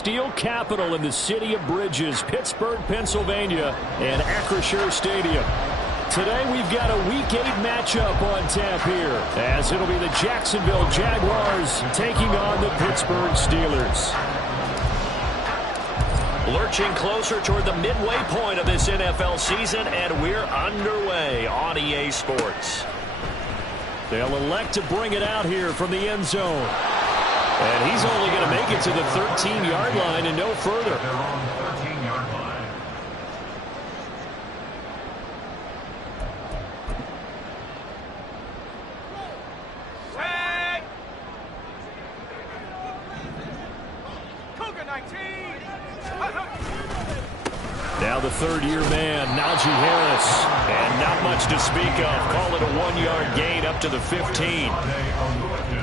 steel capital in the city of bridges, Pittsburgh, Pennsylvania, and Acrisure Stadium. Today we've got a Week 8 matchup on tap here, as it'll be the Jacksonville Jaguars taking on the Pittsburgh Steelers. Lurching closer toward the midway point of this NFL season, and we're underway on EA Sports. They'll elect to bring it out here from the end zone. And he's only going to make it to the 13-yard line and no further. They're on the 13-yard line. Now the third-year man, Najee Harris. And not much to speak of. Call it a 1-yard gain up to the 15.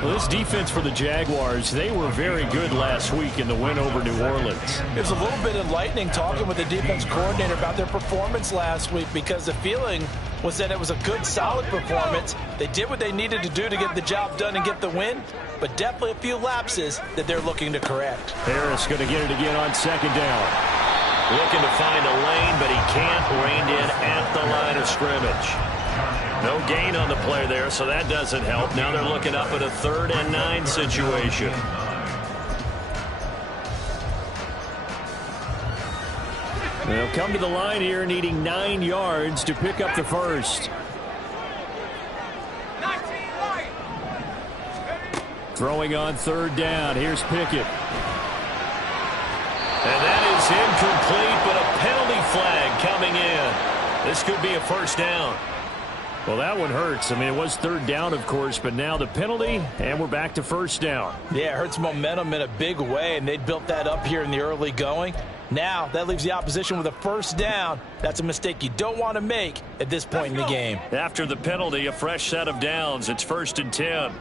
Well, this defense for the Jaguars, they were very good last week in the win over New Orleans. It was a little bit enlightening talking with the defense coordinator about their performance last week, because the feeling was that it was a good, solid performance. They did what they needed to do to get the job done and get the win, but definitely a few lapses that they're looking to correct. Harris going to get it again on second down. Looking to find a lane, but he can't. Reined in at the line of scrimmage. No gain on the play there, so that doesn't help. Now they're looking up at a 3rd and 9 situation. They'll come to the line here needing 9 yards to pick up the first. Throwing on 3rd down. Here's Pickett. And that is incomplete, but a penalty flag coming in. This could be a first down. Well, that one hurts. I mean, it was 3rd down, of course, but now the penalty, and we're back to first down. Yeah, it hurts momentum in a big way, and they built that up here in the early going. Now, that leaves the opposition with a first down. That's a mistake you don't want to make at this point in the game. After the penalty, a fresh set of downs. It's 1st and 10.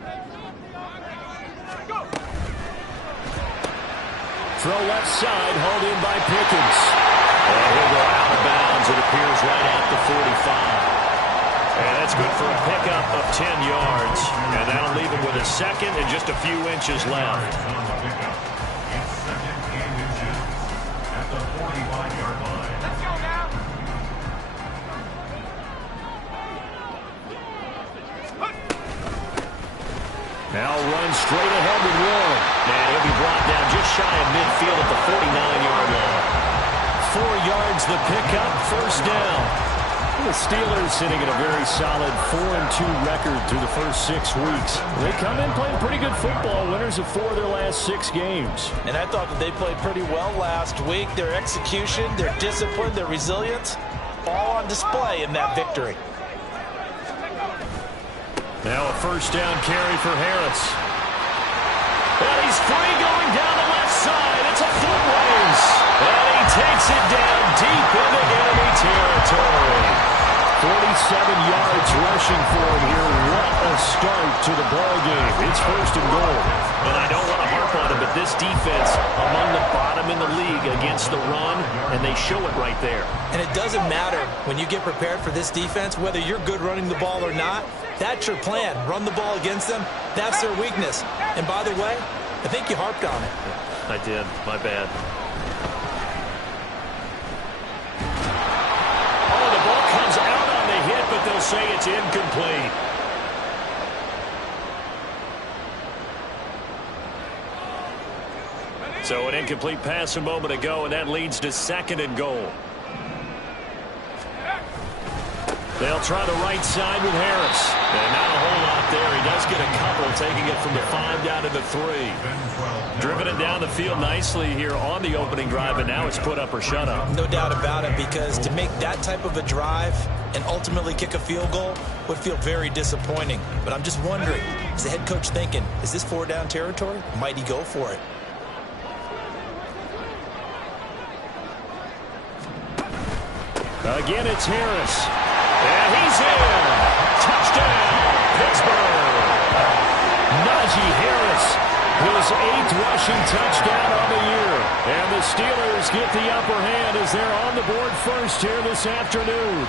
Throw left side, hauled in by Pickens. And he'll go out of bounds. It appears right at the 45. And that's good for a pickup of 10 yards. And that'll leave him with a second and just a few inches left. At the 45-yard line. Let's go now. Now run straight ahead with Warren. And he'll be brought down just shy of midfield at the 49-yard line. 4 yards the pickup, first down. The Steelers sitting at a very solid 4-2 record through the first 6 weeks. They come in playing pretty good football, winners of 4 of their last 6 games. And I thought that they played pretty well last week. Their execution, their discipline, their resilience, all on display in that victory. Now a first down carry for Harris. And he's free going down the left side. It's a foot race. And he takes it down deep into enemy territory. 47 yards rushing for him here. What a start to the ball game. It's 1st and goal. And I don't want to harp on it, but this defense among the bottom in the league against the run, and they show it right there. And it doesn't matter when you get prepared for this defense, whether you're good running the ball or not. That's your plan. Run the ball against them. That's their weakness. And by the way, I think you harped on it. I did. My bad. Oh, the ball comes out on the hit, but they'll say it's incomplete. So an incomplete pass a moment ago, and that leads to 2nd and goal. They'll try the right side with Harris. And not a whole lot there. He does get a couple, taking it from the 5 down to the 3. Driven it down the field nicely here on the opening drive, and now it's put up or shut up. No doubt about it, because to make that type of a drive and ultimately kick a field goal would feel very disappointing. But I'm just wondering, is the head coach thinking, is this 4 down territory? Might he go for it? Again, it's Harris. And he's in. Touchdown, Pittsburgh. Najee Harris, his 8th rushing touchdown on the year. And the Steelers get the upper hand as they're on the board first here this afternoon.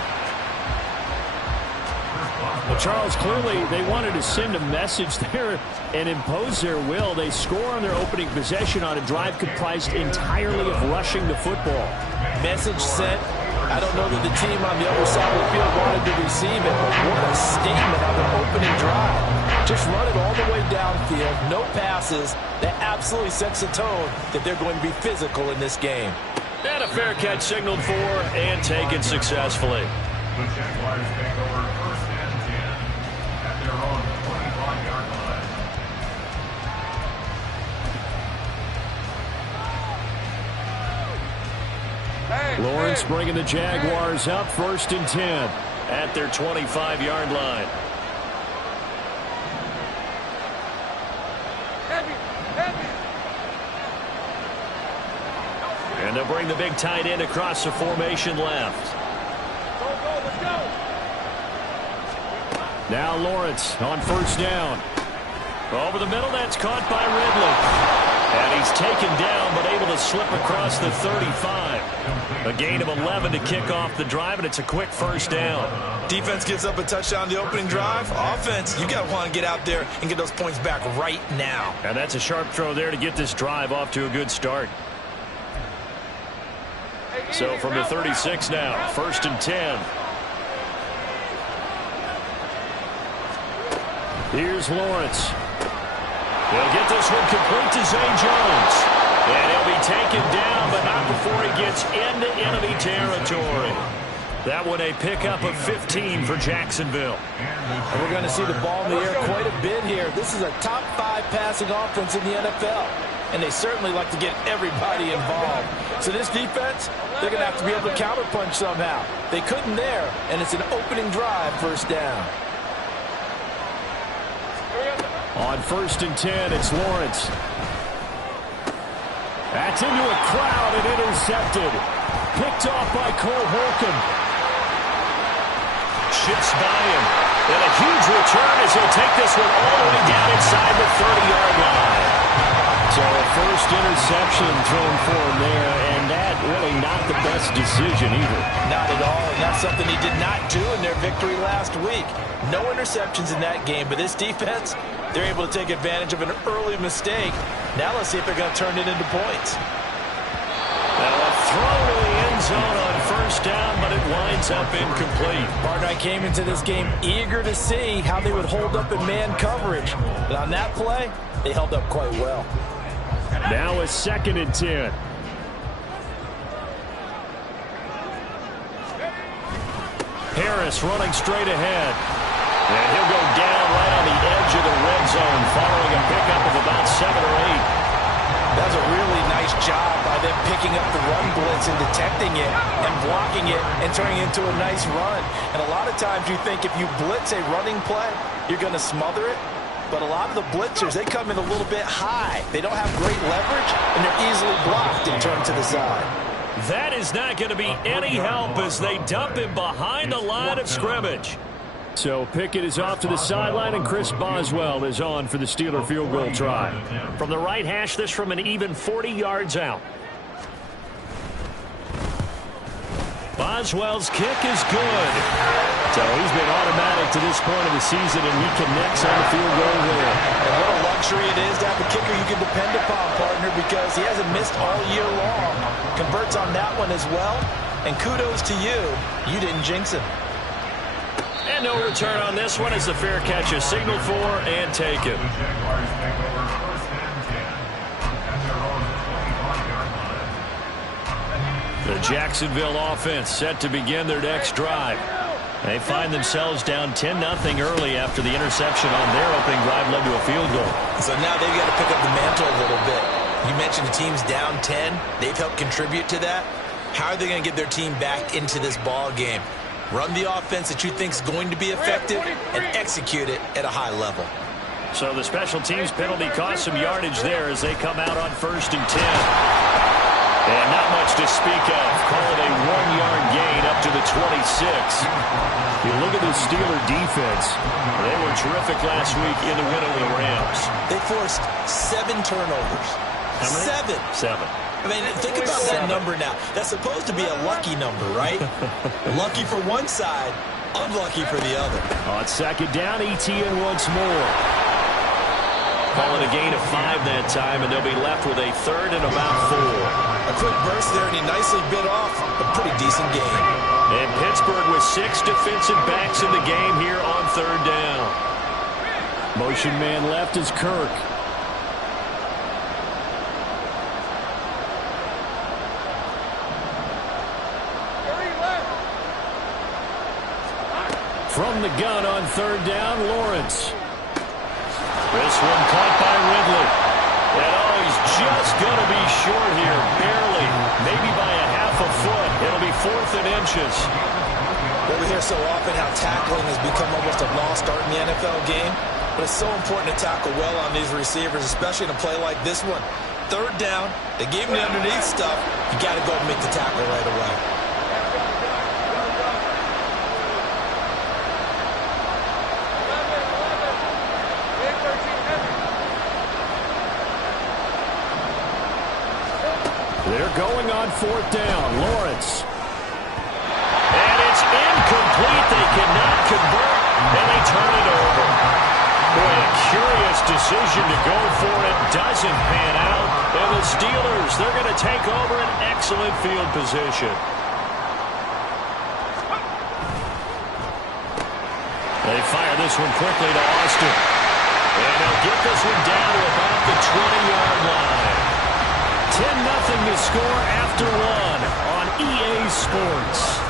Well, Charles, clearly they wanted to send a message there and impose their will. They score on their opening possession on a drive comprised entirely of rushing the football. Message sent. I don't know that the team on the other side of the field wanted to receive it, but what a statement on the opening drive. Just run it all the way downfield, no passes. That absolutely sets the tone that they're going to be physical in this game. And a fair catch signaled for and taken successfully. The Jaguars take over 1st and 10 at their own 25-yard line. Lawrence bringing the Jaguars up 1st and 10 at their 25-yard line. And they'll bring the big tight end across the formation left. Now Lawrence on 1st down. Over the middle, that's caught by Ridley. And he's taken down, but able to slip across the 35. A gain of 11 to kick off the drive, and it's a quick 1st down. Defense gives up a touchdown the opening drive. Offense, you got to want to get out there and get those points back right now. And that's a sharp throw there to get this drive off to a good start. So from the 36 now, 1st and 10. Here's Lawrence. He'll get this one complete to Zay Jones. And he'll be taken down, but not before he gets into enemy territory. That one a pickup of 15 for Jacksonville. And we're going to see the ball in the air quite a bit here. This is a top 5 passing offense in the NFL. And they certainly like to get everybody involved. So this defense, they're going to have to be able to counterpunch somehow. They couldn't there, and it's an opening drive, 1st down. On 1st and 10, it's Lawrence. That's into a crowd and intercepted. Picked off by Cole Holcomb. Shifts by him. And a huge return as he'll take this one all the way down inside the 30-yard line. So a first interception thrown for him there, and that really not the best decision either. Not at all, and that's something he did not do in their victory last week. No interceptions in that game, but this defense, they're able to take advantage of an early mistake. Now let's see if they're going to turn it into points. Now a throw to the end zone on 1st down, but it winds up incomplete. Partner, I came into this game eager to see how they would hold up in man coverage. But on that play, they held up quite well. Now a 2nd and 10. Harris running straight ahead. And he'll go down right on the edge of the red zone following a pickup of about 7 or 8. That was a really nice job by them picking up the run blitz and detecting it and blocking it and turning it into a nice run. And a lot of times you think if you blitz a running play, you're going to smother it. But a lot of the blitzers, they come in a little bit high. They don't have great leverage, and they're easily blocked and turned to the side. That is not going to be any help as they dump him behind the line of scrimmage. So Pickett is off to the sideline, and Chris Boswell is on for the Steeler field goal try. From the right hash, this from an even 40 yards out. Boswell's kick is good. So he's been automatic to this point of the season, and he connects on the field goal there. And what a luxury it is to have a kicker you can depend upon, partner, because he hasn't missed all year long. Converts on that one as well. And kudos to you. You didn't jinx him. And no return on this one as the fair catch is signaled for and taken. The Jaguars take over 1st and 10 at their own 25-yard line. The Jacksonville offense set to begin their next drive. They find themselves down 10-0 early after the interception on their opening drive led to a field goal. So now they've got to pick up the mantle a little bit. You mentioned the team's down 10. They've helped contribute to that. How are they going to get their team back into this ball game? Run the offense that you think is going to be effective and execute it at a high level. So the special teams penalty cost some yardage there as they come out on 1st and 10. And not much to speak of. Call it a 1-yard gain up to the 26. You look at the Steeler defense. They were terrific last week in the win over the Rams. They forced 7 turnovers. How many? 7. I mean, think about that number now. That's supposed to be a lucky number, right? Lucky for one side, Unlucky for the other. On second down, ETN once more. Calling a gain of 5 that time, and they'll be left with a third and about 4. A quick burst there, and he nicely bit off a pretty decent gain. And Pittsburgh with 6 defensive backs in the game here on third down. Motion man left is Kirk. From the gun on third down, Lawrence. This one caught by Ridley. And he's just going to be short here, barely, maybe by a half a foot. It'll be 4th and inches. Well, we hear so often how tackling has become almost a lost art in the NFL game, but it's so important to tackle well on these receivers, especially in a play like this one. Third down, they gave him the underneath stuff. You got to go and make the tackle right away. They're going on 4th down. Lawrence. And it's incomplete. They cannot convert, and they turn it over. Boy, a curious decision to go for it. Doesn't pan out. And the Steelers, they're going to take over an excellent field position. They fire this one quickly to Austin. And they'll get this one down to about the 20-yard line. 10-0 to score after 1 on EA Sports.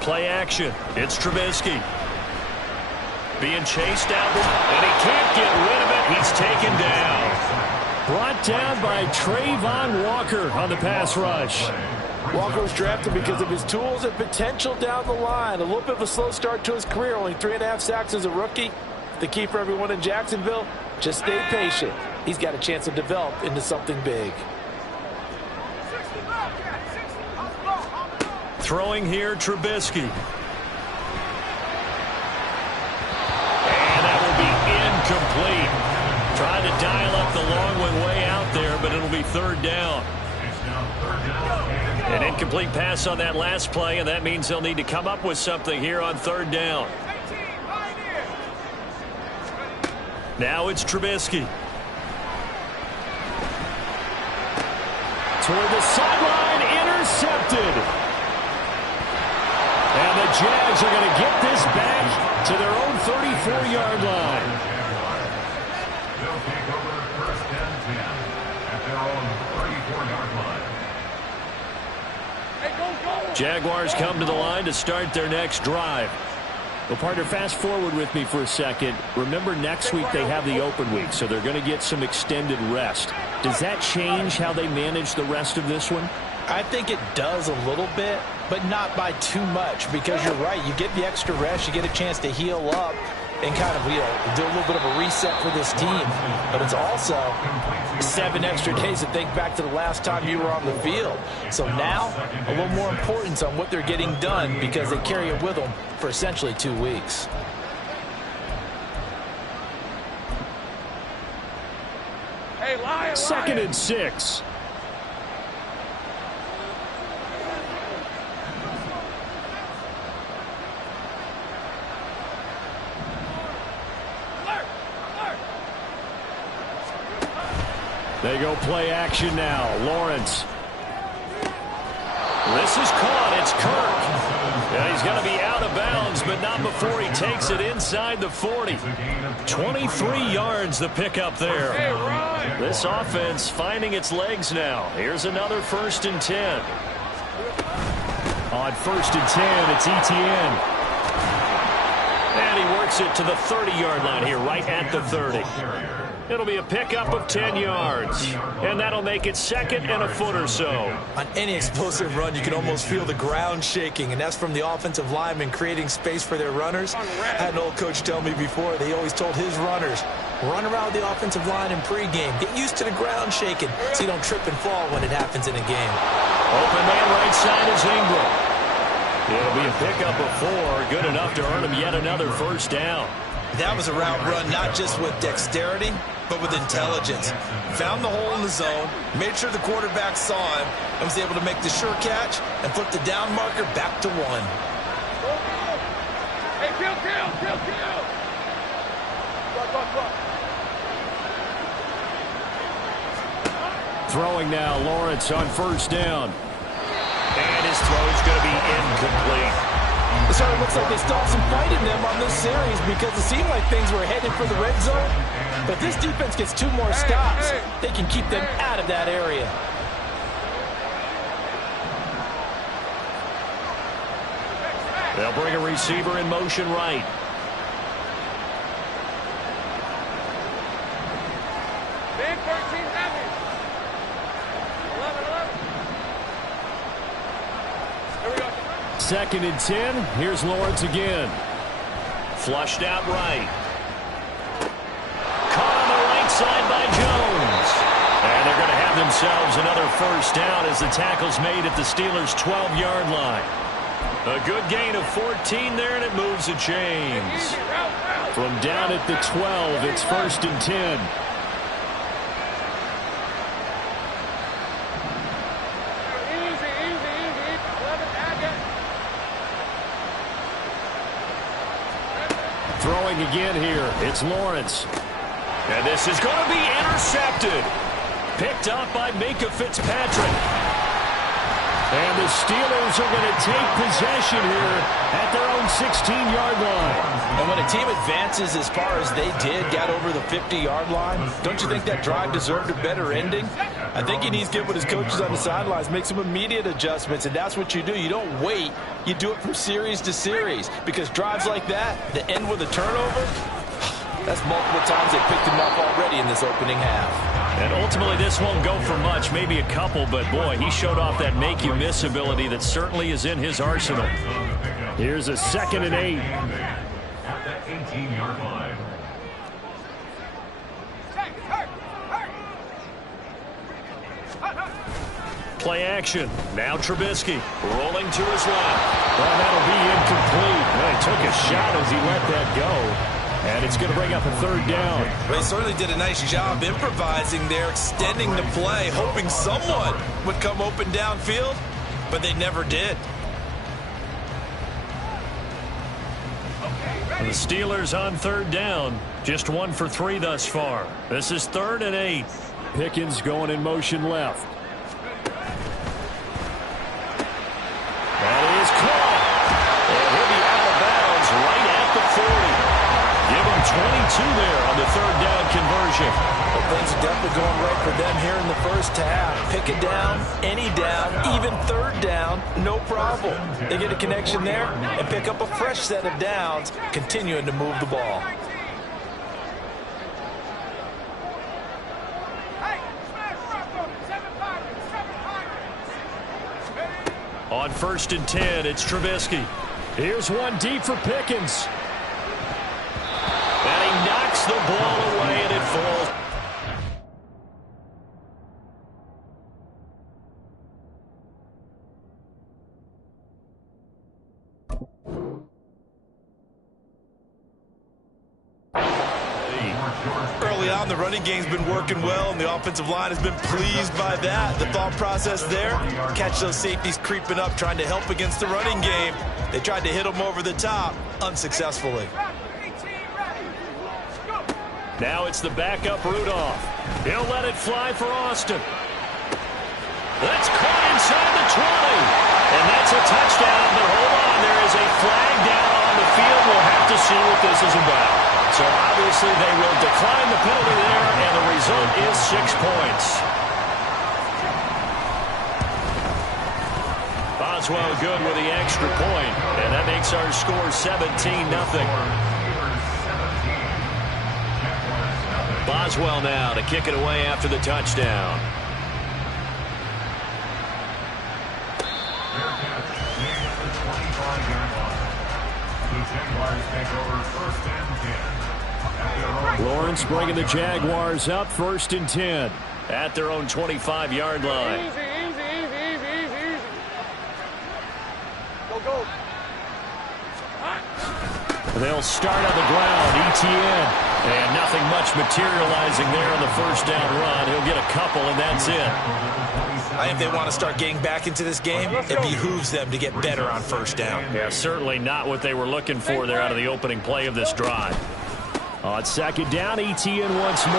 Play action. It's Trubisky. Being chased out, and he can't get rid of it. He's taken down. Brought down by Trayvon Walker on the pass rush. Walker was drafted because of his tools and potential down the line. A little bit of a slow start to his career. Only 3.5 sacks as a rookie. The key for everyone in Jacksonville, just stay patient. He's got a chance to develop into something big. Throwing here, Trubisky. And that will be incomplete. Trying to dial up the long one way out there, but it'll be 3rd down. An incomplete pass on that last play, and that means they'll need to come up with something here on 3rd down. Now it's Trubisky. Toward the sideline, intercepted. And the Jags are going to get this back to their own 34-yard line. They'll take over 1st and 10 at their own 34-yard line. Jaguars come to the line to start their next drive. Well, partner, fast forward with me for a second. Remember, next week they have the open week, so they're going to get some extended rest. Does that change how they manage the rest of this one? I think it does a little bit, but not by too much, because you're right. You get the extra rest. You get a chance to heal up and kind of, do a little bit of a reset for this team. But it's also 7 extra days to think back to the last time you were on the field. So now, a little more importance on what they're getting done, because they carry it with them for essentially 2 weeks. Second and 6. They go play action now. Lawrence. This is caught. It's Kirk. And he's going to be out of bounds, but not before he takes it inside the 40. 23 yards the pickup there. This offense finding its legs now. Here's another 1st and 10. On 1st and 10, it's ETN. And he works it to the 30-yard line here, right at the 30. It'll be a pickup of 10 yards. And that'll make it 2nd and a foot or so. On any explosive run, you can almost feel the ground shaking, and that's from the offensive linemen creating space for their runners. I had an old coach tell me before, they always told his runners, run around the offensive line in pregame. Get used to the ground shaking so you don't trip and fall when it happens in a game. Open man right side is Ingram. It'll be a pickup of 4, good enough to earn him yet another first down. That was a route run not just with dexterity, but with intelligence. Found the hole in the zone, made sure the quarterback saw him, and was able to make the sure catch and flip the down marker back to 1. Hey, kill! Throwing now, Lawrence on first down. And his throw's going to be incomplete. It sort of looks like they still have some fight in them on this series because it seemed like things were headed for the red zone. But if this defense gets 2 more stops, they can keep them out of that area. They'll bring a receiver in motion right. Big 13 heavy. 11. Here we go. 2nd and 10. Here's Lawrence again. Flushed out right. Caught on the right side by Jones. And they're going to have themselves another first down as the tackle's made at the Steelers' 12-yard line. A good gain of 14 there, and it moves the chains. From down at the 12, it's 1st and 10. Easy. 11, Throwing again here, it's Lawrence. And this is going to be intercepted. Picked up by Minka Fitzpatrick. And the Steelers are going to take possession here at their own 16-yard line. And when a team advances as far as they did, got over the 50-yard line, don't you think that drive deserved a better ending? I think he needs to get with his coaches on the sidelines, make some immediate adjustments, and that's what you do. You don't wait. You do it from series to series because drives like that end with a turnover, that's multiple times they picked him up already in this opening half. And ultimately, this won't go for much, maybe a couple, but boy, he showed off that make-you-miss ability that certainly is in his arsenal. Here's a 2nd and 8. At the 18-yard line. Play action. Now Trubisky rolling to his left. Well, that'll be incomplete. Well, he took a shot as he let that go. And it's going to bring up a 3rd down. Well, he certainly did a nice job improvising there, extending the play, hoping someone would come open downfield, but they never did. The Steelers on 3rd down. Just 1 for 3 thus far. This is 3rd and 8. Pickens going in motion left. That is caught. And he'll be out of bounds right at the 40. Give him 22 there on the 3rd down conversion. Well, things are definitely going right for them here in the first half. Pick it down, any down, even 3rd down, no problem. They get a connection there and pick up a fresh set of downs, continuing to move the ball. On 1st and 10, it's Trubisky. Here's one deep for Pickens. And he knocks the ball away, and it falls. Early on, the running game's been working well, and the offensive line has been pleased by that. The thought process there, catch those safeties creeping up, trying to help against the running game. They tried to hit them over the top, unsuccessfully. Now it's the backup Rudolph. He'll let it fly for Austin. That's caught inside the 20. And that's a touchdown. But hold on, there is a flag down on the field. We'll have to see what this is about. So obviously they will decline the penalty there, and the result is 6 points. Boswell good with the extra point, and that makes our score 17-0. Boswell now to kick it away after the touchdown. Lawrence bringing the Jaguars up 1st and 10 at their own 25-yard line. Easy, easy, easy, easy, easy, easy. Go, go. They'll start on the ground. ETN. And nothing much materializing there on the first down run. He'll get a couple, and that's it. I think if they want to start getting back into this game, it behooves them to get better on first down. Yeah, certainly not what they were looking for there out of the opening play of this drive. On 2nd down, ETN once more.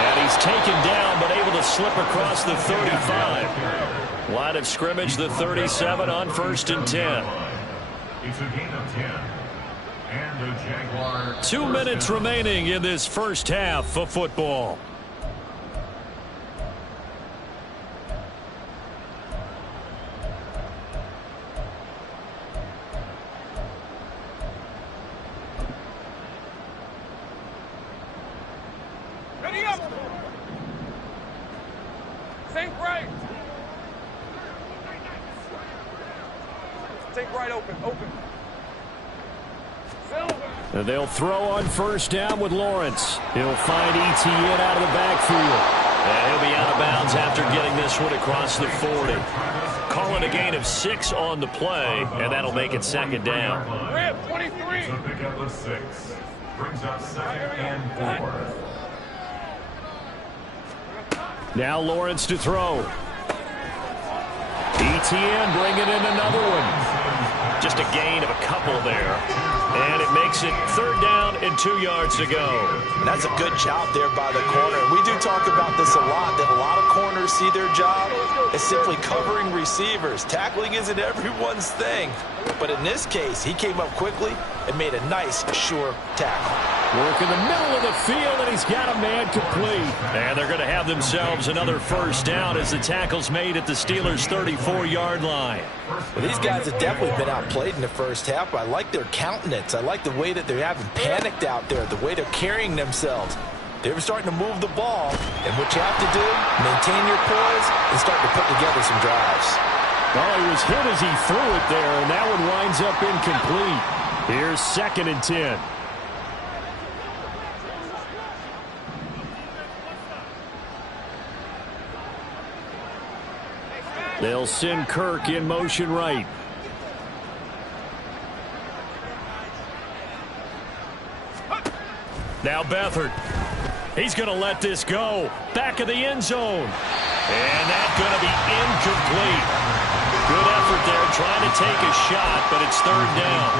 And he's taken down, but able to slip across the 35. Line of scrimmage, the 37 on 1st and 10. It's a gain of 10. And the Jaguar 2 minutes remaining in this first half of football. Ready up. Think right. Think right open, open. And they'll throw on 1st down with Lawrence. He'll find ETN out of the backfield. And he'll be out of bounds after getting this one across the 40. Call it a gain of 6 on the play, and that'll make it 2nd down. Rip, 23. It's a pickup of 6. Brings up 2nd and 4. Now Lawrence to throw. ETN bringing in another one. Just a gain of a couple there. And it makes it 3rd down and 2 yards to go. That's a good job there by the corner. We do talk about this a lot, that a lot of corners see their job as simply covering receivers. Tackling isn't everyone's thing. But in this case, he came up quickly and made a nice, sure tackle. Work in the middle of the field, and he's got a man complete. And they're going to have themselves another 1st down as the tackle's made at the Steelers' 34-yard line. Well, these guys have definitely been outplayed in the first half, but I like their countenance. I like the way that they haven't panicked out there, the way they're carrying themselves. They're starting to move the ball, and what you have to do, maintain your poise and start to put together some drives. Well, he was hit as he threw it there, and that one winds up incomplete. Here's 2nd and 10. They'll send Kirk in motion right. Now Beathard. He's going to let this go. Back of the end zone. And that's going to be incomplete. Good effort there trying to take a shot, but it's 3rd down.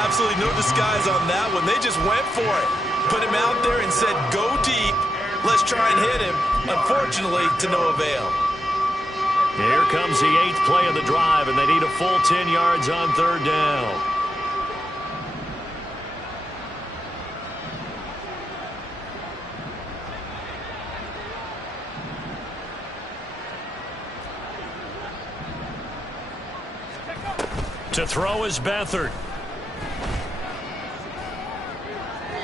Absolutely no disguise on that one. They just went for it. Put him out there and said, go deep. Let's try and hit him. Unfortunately, to no avail. Here comes the 8th play of the drive, and they need a full 10 yards on 3rd down. To throw is Beathard. He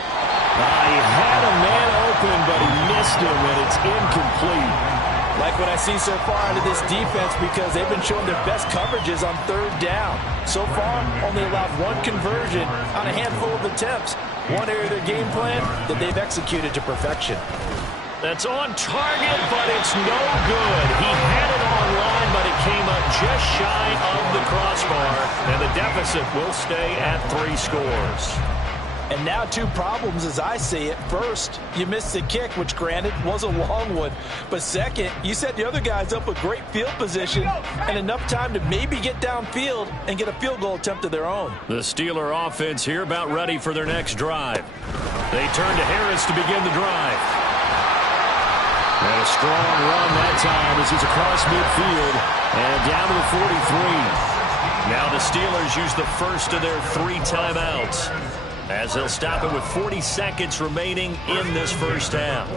had a man open, but he missed him, and it's incomplete. Like what I've seen so far out of this defense, because they've been showing their best coverages on 3rd down. So far, only allowed 1 conversion on a handful of attempts. One area of their game plan that they've executed to perfection. That's on target, but it's no good. He had it on line, but it came up just shy of the crossbar, and the deficit will stay at 3 scores. And now 2 problems as I see it. First, you missed the kick, which granted was a long one. But second, you set the other guys up with great field position and enough time to maybe get downfield and get a field goal attempt of their own. The Steeler offense here about ready for their next drive. They turn to Harris to begin the drive. And a strong run that time as he's across midfield and down to the 43. Now the Steelers use the first of their 3 timeouts, as they'll stop it with 40 seconds remaining in this first half.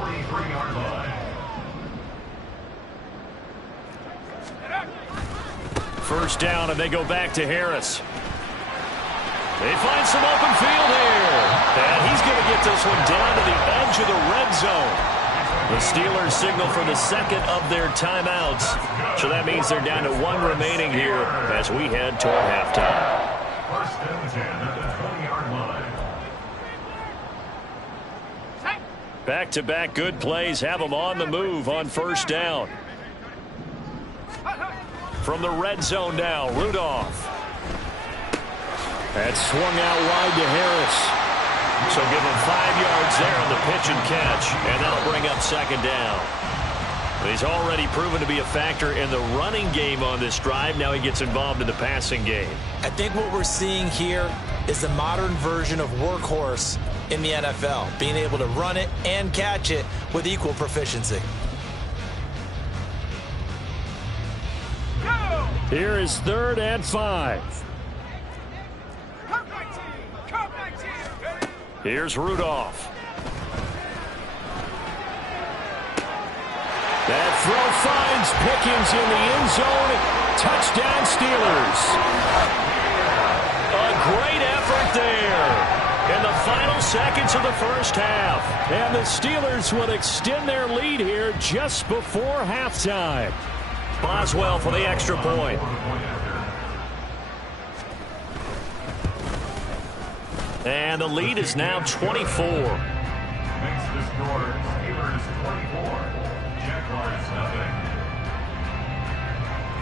first down, and they go back to Harris. They find some open field here. And he's going to get this one down to the edge of the red zone. The Steelers signal for the second of their timeouts. So that means they're down to one remaining here as we head toward halftime. First and 10 at the 20-yard line. Back-to-back good plays have them on the move on first down. From the red zone now, Rudolph. That's swung out wide to Harris. So give him 5 yards there on the pitch and catch, and that'll bring up second down. He's already proven to be a factor in the running game on this drive. Now he gets involved in the passing game. I think what we're seeing here is the modern version of workhorse in the NFL, being able to run it and catch it with equal proficiency. Here is 3rd and 5. Here's Rudolph. That throw finds Pickens in the end zone. Touchdown, Steelers. A great effort there in the final seconds of the first half. And the Steelers would extend their lead here just before halftime. Boswell for the extra point. And the lead is now 24. Makes the score Steelers 24. Jaguars nothing.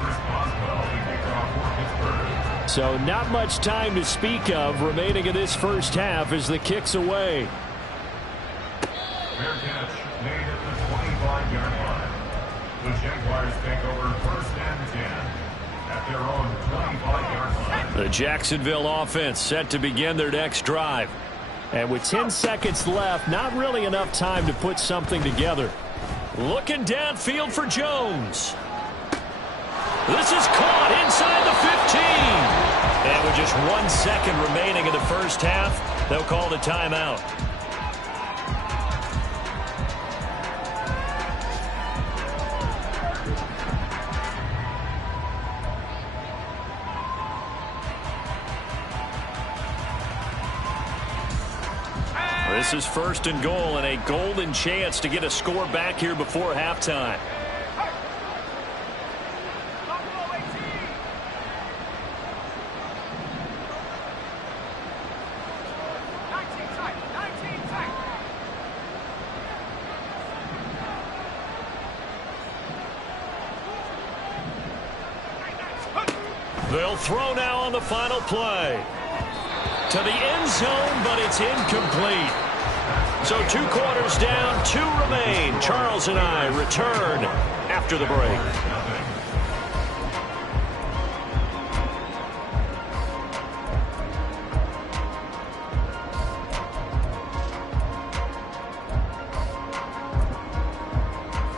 Chris Boswell, the kickoff for Pittsburgh. So not much time to speak of remaining in this first half as the kick's away. Fair catch made at the 25-yard line. The Jaguars take over first and 10 at their own 25-yard line. The Jacksonville offense set to begin their next drive. And with 10 seconds left, not really enough time to put something together. Looking downfield for Jones. This is caught inside the 15. And with just 1 second remaining in the first half, they'll call the timeout. This is 1st and goal and a golden chance to get a score back here before halftime. They'll throw now on the final play. To the end zone, but it's incomplete. So 2 quarters down, 2 remain. Charles and I return after the break.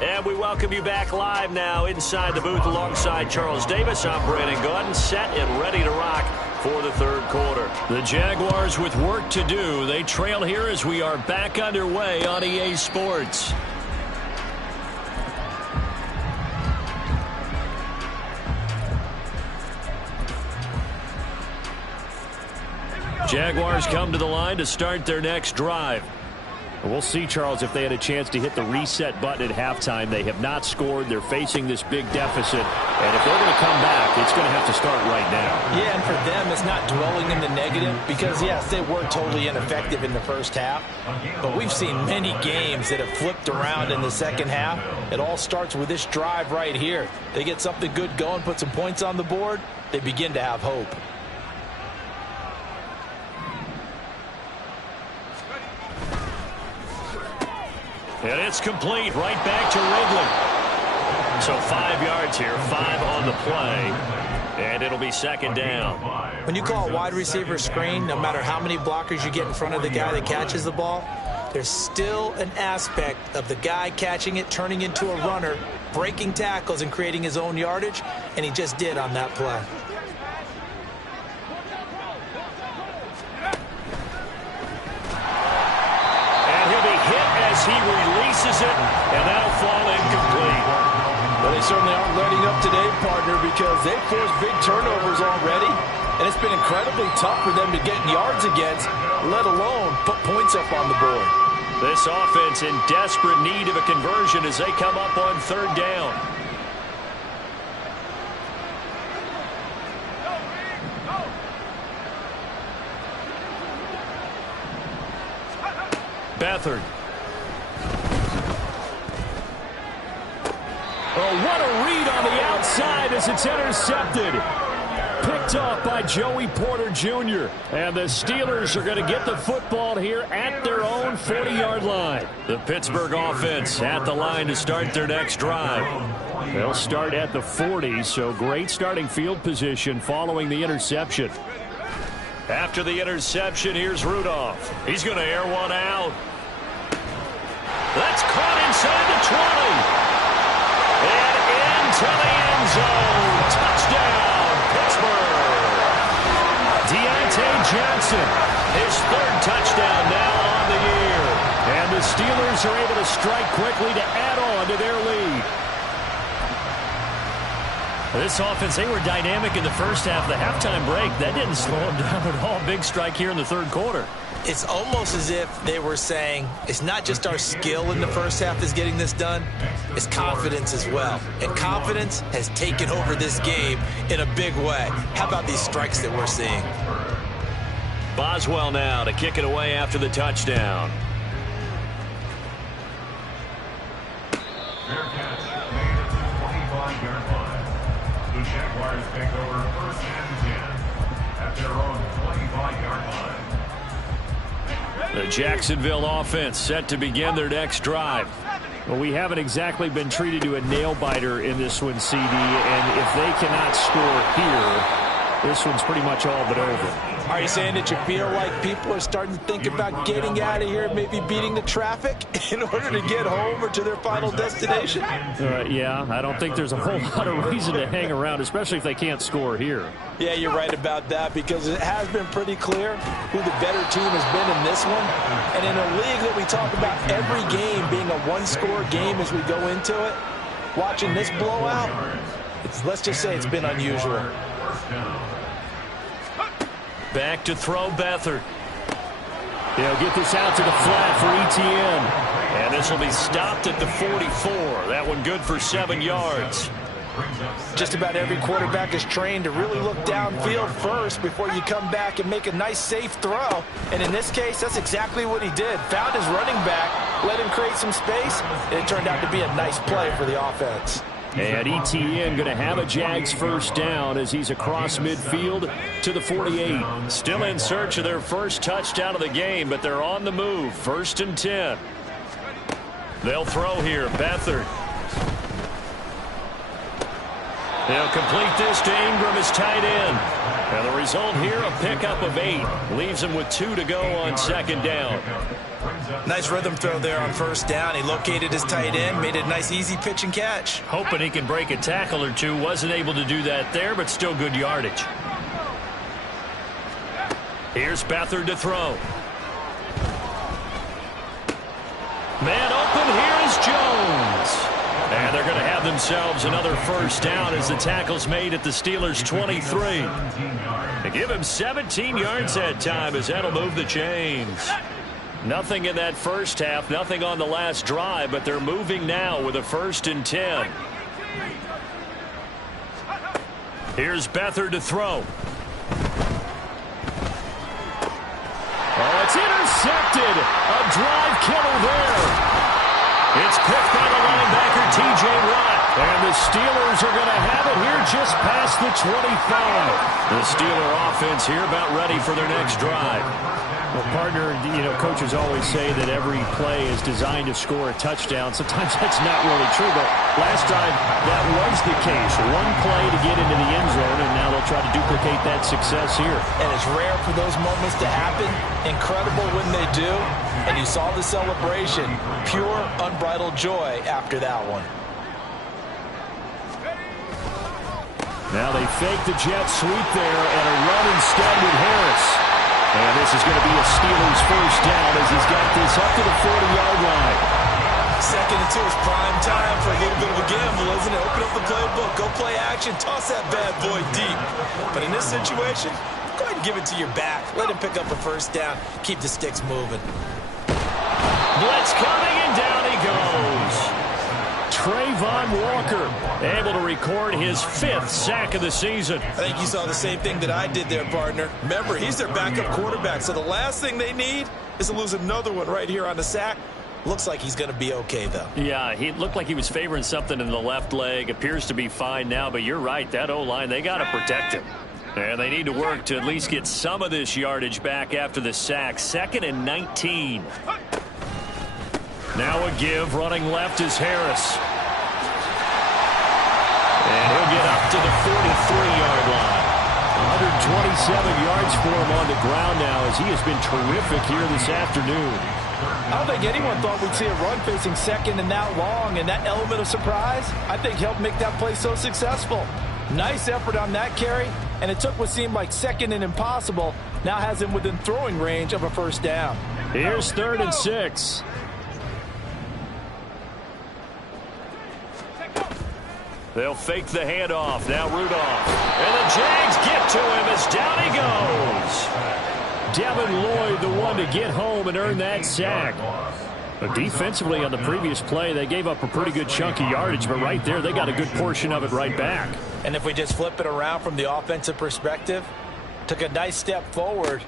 And we welcome you back live now inside the booth alongside Charles Davis. I'm Brandon Gaudin, set and ready to rock for the 3rd quarter. The Jaguars with work to do. They trail here as we are back underway on EA Sports. Jaguars come to the line to start their next drive. We'll see, Charles, if they had a chance to hit the reset button at halftime. They have not scored. They're facing this big deficit. And if they're going to come back, it's going to have to start right now. Yeah, and for them, it's not dwelling in the negative because, yes, they were totally ineffective in the first half. But we've seen many games that have flipped around in the second half. It all starts with this drive right here. They get something good going, put some points on the board, they begin to have hope. And it's complete right back to Ridley. So 5 yards here, 5 on the play. And it'll be second down. When you call a wide receiver screen, no matter how many blockers you get in front of the guy that catches the ball, there's still an aspect of the guy catching it, turning into a runner, breaking tackles and creating his own yardage, and he just did on that play. He releases it, and that'll fall incomplete. Well, they certainly aren't letting up today, partner, because they've forced big turnovers already, and it's been incredibly tough for them to get yards against, let alone put points up on the board. This offense in desperate need of a conversion as they come up on third down. Beathard. Oh, what a read on the outside as it's intercepted. Picked off by Joey Porter Jr. And the Steelers are going to get the football here at their own 40-yard line. The Pittsburgh offense at the line to start their next drive. They'll start at the 40, so great starting field position following the interception. After the interception, here's Rudolph. He's going to air one out. That's caught inside the 20. And into the end zone. Touchdown, Pittsburgh. Deontay Johnson, his third touchdown now on the year. And the Steelers are able to strike quickly to add on to their lead. This offense, they were dynamic in the first half. The halftime break, that didn't slow them down at all. Big strike here in the third quarter. It's almost as if they were saying, it's not just our skill in the first half that's getting this done, it's confidence as well. And confidence has taken over this game in a big way. How about these strikes that we're seeing? Boswell now to kick it away after the touchdown. Fair catch made at the 25-yard line. The Jaguars take over first and 10 at their own 25-yard line. The Jacksonville offense set to begin their next drive. Well, we haven't exactly been treated to a nail-biter in this one, CD, and if they cannot score here, this one's pretty much all but over. Are you saying that you feel like people are starting to think about getting out of here, maybe beating the traffic in order to get home or to their final destination? Yeah, I don't think there's a whole lot of reason to hang around, especially if they can't score here. Yeah, you're right about that, because it has been pretty clear who the better team has been in this one. And in a league that we talk about every game being a one-score game as we go into it, watching this blowout, let's just say it's been unusual. Back to throw Beathard. They'll get this out to the flat for Etienne. And this will be stopped at the 44. That one good for 7 yards. Just about every quarterback is trained to really look downfield first before you come back and make a nice, safe throw. And in this case, that's exactly what he did. Found his running back, let him create some space, and it turned out to be a nice play for the offense. And Etienne going to have a Jags first down as he's across midfield to the 48. Still in search of their first touchdown of the game, but they're on the move. 1st and 10. They'll throw here. Beathard. They'll complete this to Ingram as tight end. And the result here, a pickup of 8. Leaves him with 2 to go on 2nd down. Nice rhythm throw there on 1st down. He located his tight end, made it a nice, easy pitch and catch. Hoping he can break a tackle or two. Wasn't able to do that there, but still good yardage. Here's Beathard to throw. Man open, here is Jones. And they're going to have themselves another first down as the tackle's made at the Steelers' 23. They give him 17 yards that time as that'll move the chains. Nothing in that first half, nothing on the last drive, but they're moving now with a 1st and 10. Here's Beathard to throw. Oh, it's intercepted. A drive killer there. It's picked by the linebacker, T.J. Watt. And the Steelers are going to have it here just past the 25. The Steeler offense here about ready for their next drive. Well, partner, you know, coaches always say that every play is designed to score a touchdown. Sometimes that's not really true, but last drive that was the case. One play to get into the end zone, and now they'll try to duplicate that success here. And it's rare for those moments to happen. Incredible when they do. And you saw the celebration. Pure, unbridled joy after that one. Now they fake the jet sweep there and a run instead with Harris. And this is going to be a Steelers first down as he's got this up to the 40-yard line. Second and 2 is prime time for a little bit of a gamble, isn't it? Open up the playbook, go play action, toss that bad boy deep. But in this situation, go ahead and give it to your back. Let him pick up a first down. Keep the sticks moving. Blitz coming, and down he goes. Trayvon Walker able to record his 5th sack of the season. I think you saw the same thing that I did there, partner. Remember, he's their backup quarterback, so the last thing they need is to lose another one right here on the sack. Looks like he's going to be okay, though. Yeah, he looked like he was favoring something in the left leg. Appears to be fine now, but you're right. That O-line, they got to protect him. And they need to work to at least get some of this yardage back after the sack. 2nd and 19. Now a give. Running left is Harris. And he'll get up to the 43-yard line. 127 yards for him on the ground now as he has been terrific here this afternoon. I don't think anyone thought we'd see a run facing second and that long, and that element of surprise, I think, helped make that play so successful. Nice effort on that carry, and it took what seemed like second and impossible, now has him within throwing range of a first down. Here's 3rd and 6. They'll fake the handoff. Now Rudolph. And the Jags get to him as down he goes. Devin Lloyd, the one to get home and earn that sack. But defensively on the previous play, they gave up a pretty good chunk of yardage, but right there, they got a good portion of it right back. And if we just flip it around from the offensive perspective, took a nice step forward,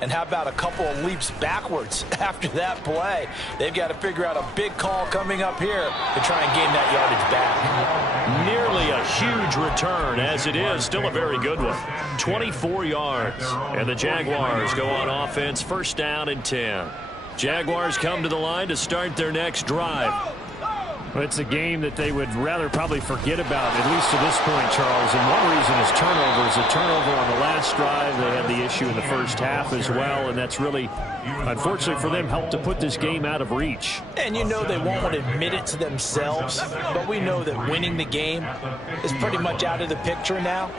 and how about a couple of leaps backwards after that play? They've got to figure out a big call coming up here to try and gain that yardage back. Nearly a huge return, as it is. Still a very good one. 24 yards. And the Jaguars go on offense, 1st down and 10. Jaguars come to the line to start their next drive. Well, it's a game that they would rather probably forget about, at least to this point, Charles. And one reason is turnovers. A turnover on the last drive. They had the issue in the first half as well, and that's really, unfortunately for them, helped to put this game out of reach. And you know they won't want to admit it to themselves, but we know that winning the game is pretty much out of the picture now.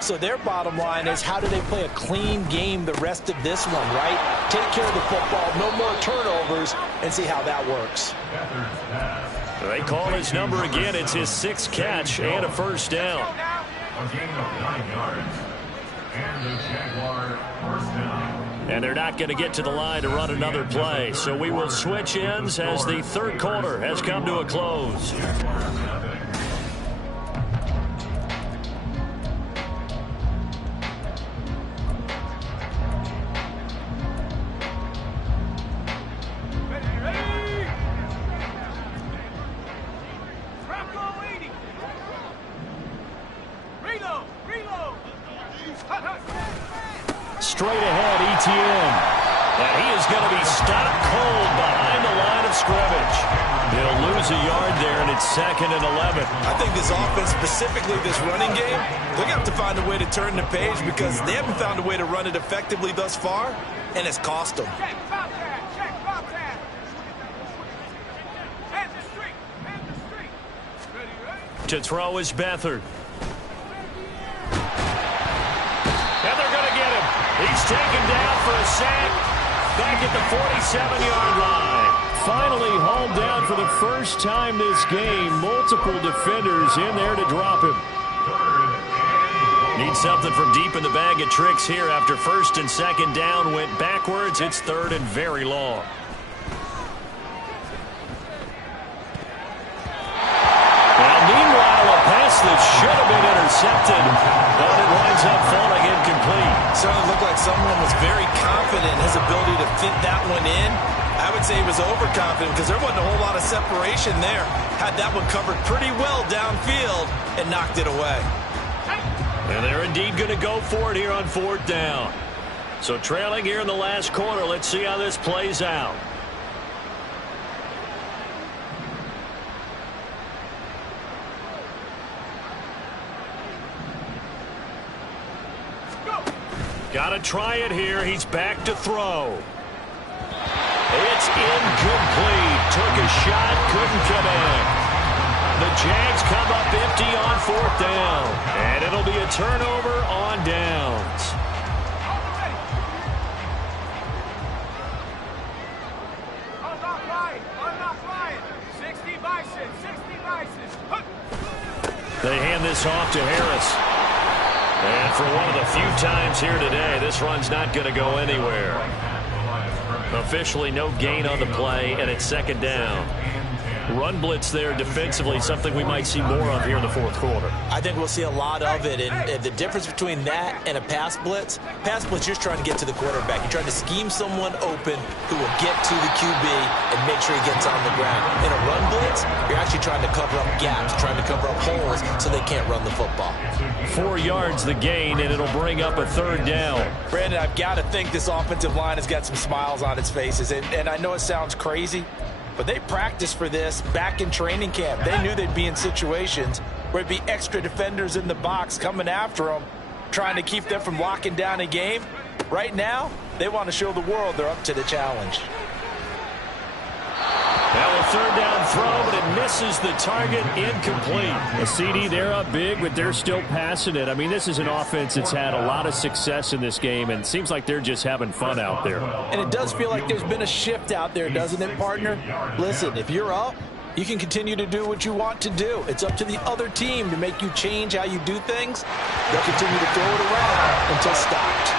So their bottom line is, how do they play a clean game the rest of this one, right? Take care of the football, no more turnovers, and see how that works. They call his number again. It's his 6th catch and a first down. A gain of 9 yards. And the Jaguar first down. And they're not going to get to the line to run another play. So we will switch ends as the 3rd quarter has come to a close. Straight ahead, Etienne. And he is going to be stopped cold behind the line of scrimmage. He'll lose a yard there, and it's 2nd and 11. I think this offense, specifically this running game, they're going to have to find a way to turn the page because they haven't found a way to run it effectively thus far, and it's cost them. To throw is Beathard. And they're going to get him. He's taken down for a sack back at the 47-yard line. Finally hauled down for the first time this game. Multiple defenders in there to drop him. Need something from deep in the bag of tricks here after 1st and 2nd down went backwards. It's 3rd and very long. Well, meanwhile, a pass that should have been intercepted, but it winds up falling incomplete. Certainly looked like someone was very confident in his ability to fit that one in. I would say he was overconfident because there wasn't a whole lot of separation there. Had that one covered pretty well downfield and knocked it away. And they're indeed going to go for it here on 4th down. So trailing here in the last quarter, let's see how this plays out. Got to try it here. He's back to throw. It's incomplete. Took a shot, couldn't connect. The Jags come up empty on 4th down. And it'll be a turnover on downs. this off to Harris. And for one of the few times here today, this run's not going to go anywhere. Officially no gain on the play, and it's second down. Run blitz there defensively, something we might see more of here in the fourth quarter. I think we'll see a lot of it, and the difference between that and a pass blitz, you're just trying to get to the quarterback. You're trying to scheme someone open who will get to the QB and make sure he gets on the ground. In a run blitz, you're actually trying to cover up gaps, trying to cover up holes so they can't run the football. 4 yards the gain, and it'll bring up a third down. Brandon, I've got to think this offensive line has got some smiles on its faces, and I know it sounds crazy, but they practiced for this back in training camp. They knew they'd be in situations where it'd be extra defenders in the box coming after them, trying to keep them from locking down a game. Right now, they want to show the world they're up to the challenge. Now a third down throw, but it misses the target, incomplete. A CD, they're up big, but they're still passing it. I mean, this is an offense that's had a lot of success in this game, and it seems like they're just having fun out there. And it does feel like there's been a shift out there, doesn't it, partner? Listen, if you're up, you can continue to do what you want to do. It's up to the other team to make you change how you do things. They'll continue to throw it around until stopped.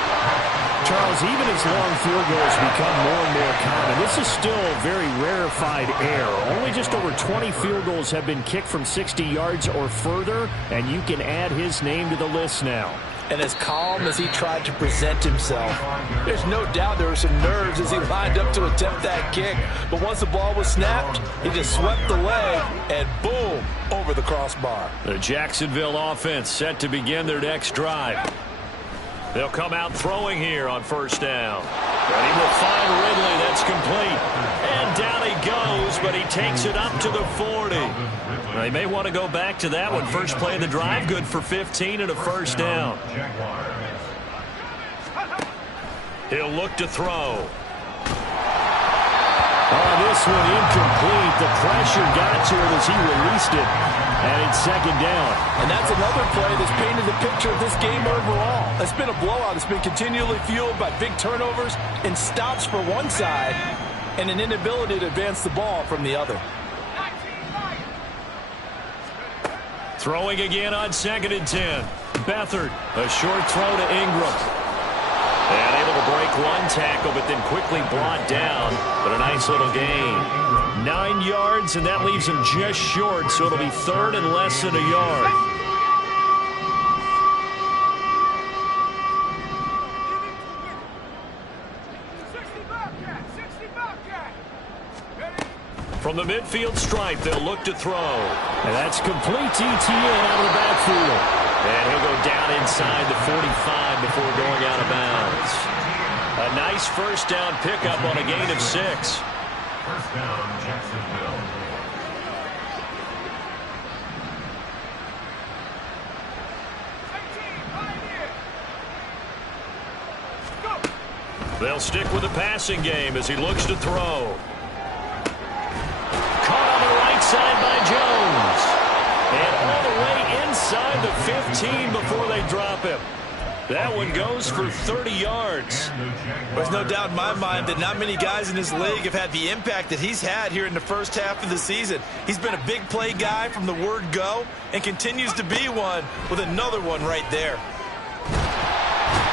Charles, even as long field goals become more and more common, this is still a very rarefied air. Only just over 20 field goals have been kicked from 60 yards or further, and you can add his name to the list now. And as calm as he tried to present himself, there's no doubt there were some nerves as he lined up to attempt that kick. But once the ball was snapped, he just swept the leg and boom, over the crossbar. The Jacksonville offense set to begin their next drive. They'll come out throwing here on first down. And he will find Ridley. That's complete. And down he goes, but he takes it up to the 40. They may want to go back to that one. First play of the drive, good for 15 and a first down. He'll look to throw. Oh, this one incomplete. The pressure got to him as he released it. And it's second down. And that's another play that's painted the picture of this game overall. It's been a blowout. It's been continually fueled by big turnovers and stops for one side and an inability to advance the ball from the other. Throwing again on 2nd and 10. Beathard, a short throw to Ingram. And able to break one tackle, but then quickly brought down. But a nice little gain. 9 yards, and that leaves him just short, so it'll be third and less than a yard. From the midfield stripe, they'll look to throw. And that's complete to ETN out of the backfield. And he'll go down inside the 45 before going out of bounds. A nice first down pickup on a gain of 6. First down, Jacksonville. They'll stick with the passing game as he looks to throw. Caught on the right side by Jones. And all the way inside the 15 before they drop him. That one goes for 30 yards. There's no doubt in my mind that not many guys in this league have had the impact that he's had here in the first half of the season. He's been a big play guy from the word go and continues to be one with another one right there.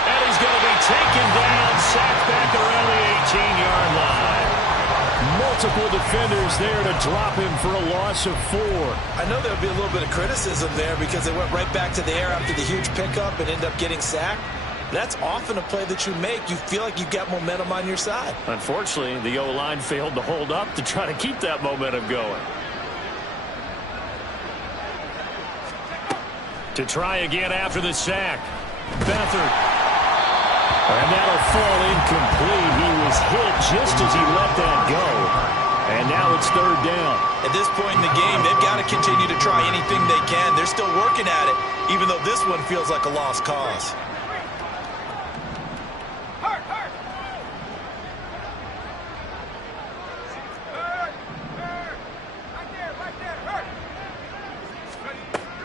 And he's going to be taken down, sacked back around the 18-yard line. Multiple defenders there to drop him for a loss of 4. I know there'll be a little bit of criticism there because they went right back to the air after the huge pickup and end up getting sacked. That's often a play that you make. You feel like you've got momentum on your side. Unfortunately, the O-line failed to hold up to try to keep that momentum going. To try again after the sack. Beathard. And that'll fall incomplete. He was hit just as he let that go. And now it's third down. At this point in the game, they've got to continue to try anything they can. They're still working at it, even though this one feels like a lost cause.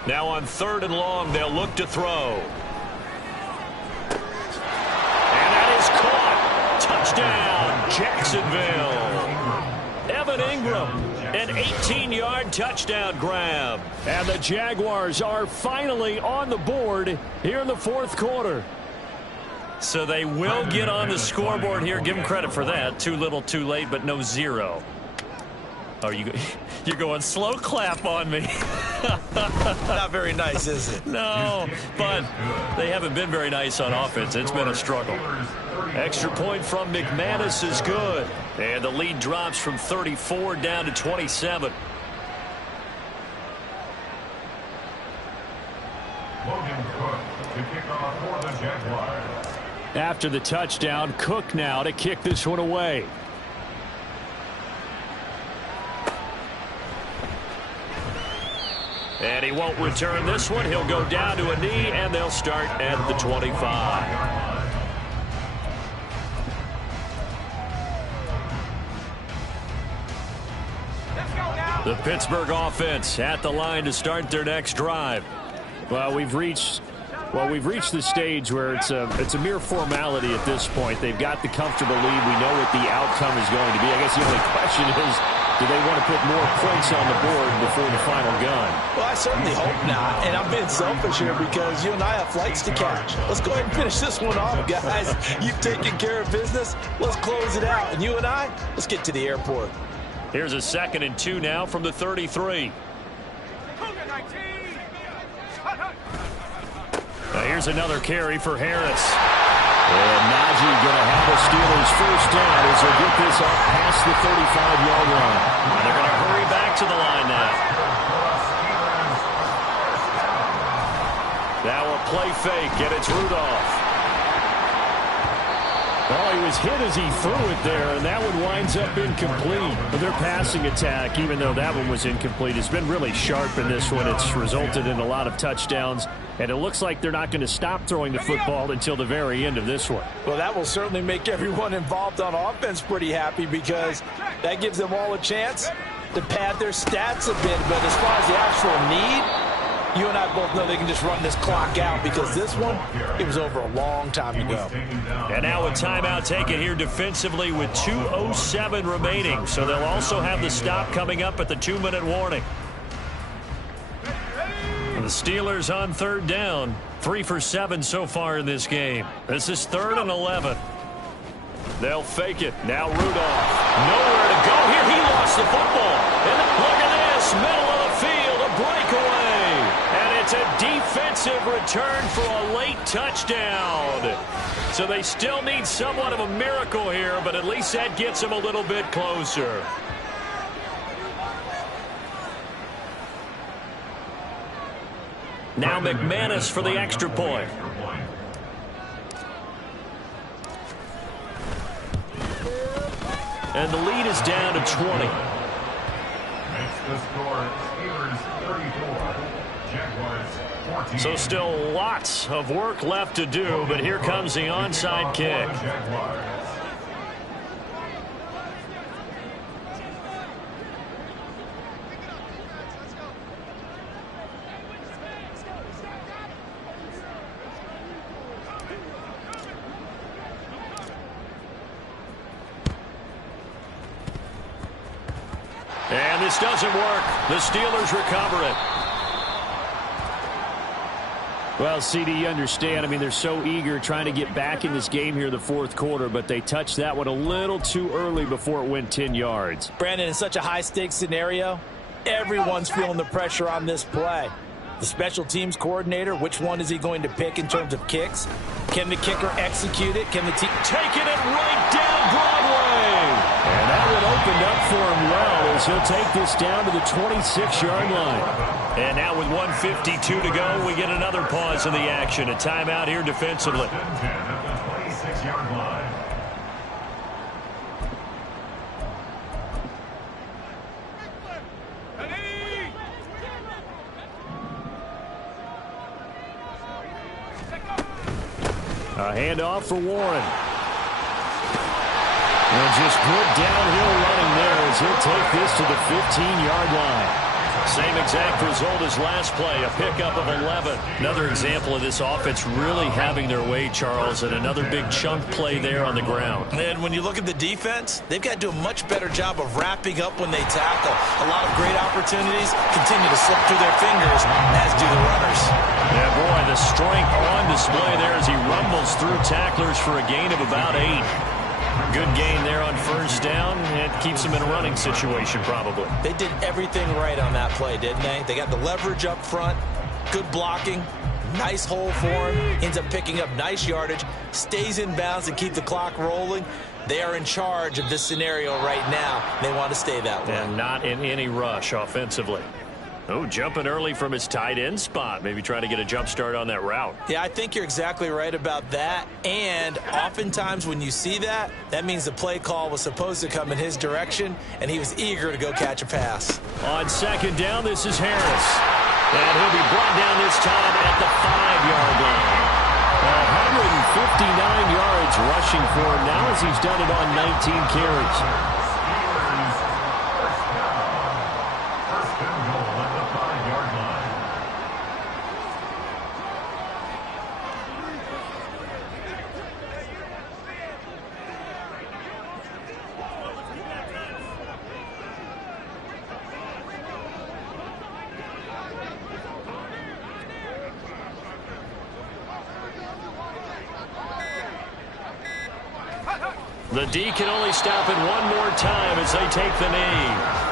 Now on 3rd and long, they'll look to throw. Touchdown, Jacksonville. Evan Ingram An 18-yard touchdown grab. And the Jaguars are finally on the board here in the fourth quarter. So they will get on the scoreboard here. Give them credit for that. Too little, too late, but no zero. Oh, you're going slow clap on me. Not very nice, is it? No, but they haven't been very nice on offense. It's been a struggle. Extra point from McManus is good. And the lead drops from 34 down to 27. Logan Cook to kick off for the Jaguars. After the touchdown, Cook now to kick this one away. And he won't return this one. He'll go down to a knee, and they'll start at the 25. The Pittsburgh offense at the line to start their next drive. Well, we've reached the stage where it's a mere formality at this point. They've got the comfortable lead. We know what the outcome is going to be. I guess the only question is, do they want to put more points on the board before the final gun? Well, I certainly hope not. And I'm being selfish here because you and I have flights to catch. Let's go ahead and finish this one off, guys. You've taken care of business. Let's close it out. And you and I, let's get to the airport. Here's a 2nd and 2 now from the 33. Now here's another carry for Harris. And Najee going to have the Steelers first down as they get this up past the 35-yard line. And they're going to hurry back to the line now. Now a play fake, and it's Rudolph. Well, he was hit as he threw it there, and that one winds up incomplete. But their passing attack, even though that one was incomplete, has been really sharp in this one. It's resulted in a lot of touchdowns, and it looks like they're not going to stop throwing the football until the very end of this one. Well, that will certainly make everyone involved on offense pretty happy because that gives them all a chance to pad their stats a bit. But as far as the actual need, you and I both know they can just run this clock out because this one, it was over a long time ago. And now a timeout taken here defensively with 2:07 remaining. So they'll also have the stop coming up at the 2-minute warning. And the Steelers on 3rd down. 3 for 7 so far in this game. This is 3rd and 11. They'll fake it. Now Rudolph. Nowhere to go here. He lost the football. And look at this. Middle of the field. A breakaway. And it's a defensive return for a late touchdown. So they still need somewhat of a miracle here, but at least that gets them a little bit closer. Now McManus for the extra point. And the lead is down to 20. Makes the score Steelers 34, Jaguars 14. So still lots of work left to do, but here comes the onside kick. And this doesn't work. The Steelers recover it. Well, CD, you understand. I mean, they're so eager trying to get back in this game here in the fourth quarter, but they touched that one a little too early before it went 10 yards. Brandon, in such a high-stakes scenario, everyone's feeling the pressure on this play. The special teams coordinator, which one is he going to pick in terms of kicks? Can the kicker execute it? Can the team taking it right down Broadway? And that one opened up for him well as he'll take this down to the 26-yard line. And now with 1:52 to go, we get another pause in the action. A timeout here defensively. 10 at the 26-yard line. A handoff for Warren. And just good downhill running there as he'll take this to the 15-yard line. Same exact result as last play, a pickup of 11. Another example of this offense really having their way, Charles, and another big chunk play there on the ground. And when you look at the defense, they've got to do a much better job of wrapping up when they tackle. A lot of great opportunities continue to slip through their fingers, as do the runners. Yeah, boy, the strength on display there as he rumbles through tacklers for a gain of about 8. Good gain there on first down. It keeps them in a running situation, probably. They did everything right on that play, didn't they? They got the leverage up front, good blocking, nice hole for him, ends up picking up nice yardage, stays in bounds and keep the clock rolling. They are in charge of this scenario right now. They want to stay that way. And not in any rush offensively. Oh, jumping early from his tight end spot. Maybe trying to get a jump start on that route. Yeah, I think you're exactly right about that. And oftentimes when you see that, that means the play call was supposed to come in his direction, and he was eager to go catch a pass. On second down, this is Harris. And he'll be brought down this time at the 5-yard line. 159 yards rushing for him now as he's done it on 19 carries. The D can only stop it one more time as they take the knee.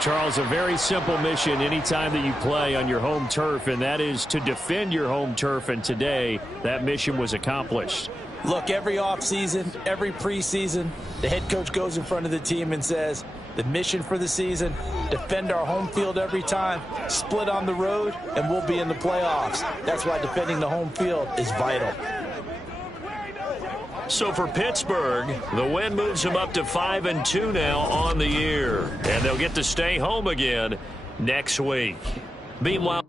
Charles, a very simple mission anytime that you play on your home turf, and that is to defend your home turf, and today that mission was accomplished. Look, every offseason, every preseason, the head coach goes in front of the team and says, the mission for the season, defend our home field every time, split on the road, and we'll be in the playoffs. That's why defending the home field is vital. So for Pittsburgh, the win moves them up to 5-2 now on the year. And they'll get to stay home again next week. Meanwhile,